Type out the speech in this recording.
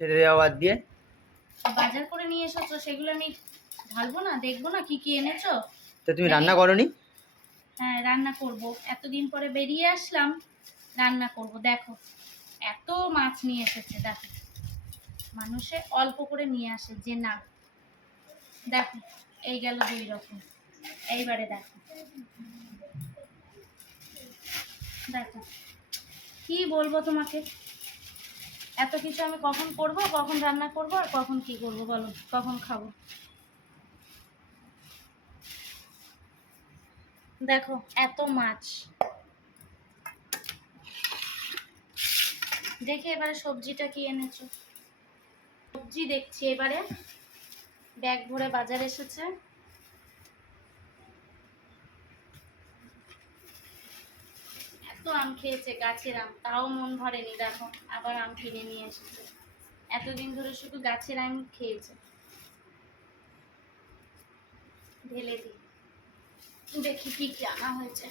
ছেড়ে দেওয়া বাদ দিয়ে বাজার করে নিয়ে এসেছো, সেগুলো আমি ঢালবো না? দেখবো না কি কি এনেছো? তো তুমি রান্না করোনি? হ্যাঁ, রান্না করব। এতদিন পরে বেরিয়ে আসলাম, রান্না করব। দেখো এত মাছ নিয়ে এসেছে। দেখো মানুষে অল্প করে নিয়ে আসে যে না। দেখো এই গেল 2 রকম। এইবারে দেখো দেখো কি বলবো তোমাকে, এত কিছু আমি কখন করব, কখন রান্না করব, আর কখন কি করব বলো, কখন খাবো? দেখো এত মাছ। দেখে এবারে সবজিটা কি এনেছো। সবজি দেখছি এবারে ব্যাগ ভরে বাজার এসেছে। এত আম খেয়েছে, গাছের আম, তাও মন ভরেনি। দেখো আবার আম কিনে নিয়ে এসেছে। এতদিন ধরে শুধু গাছের আম খেয়েছে। ঢেলে দিই, দেখি কি কি আনা হয়েছে।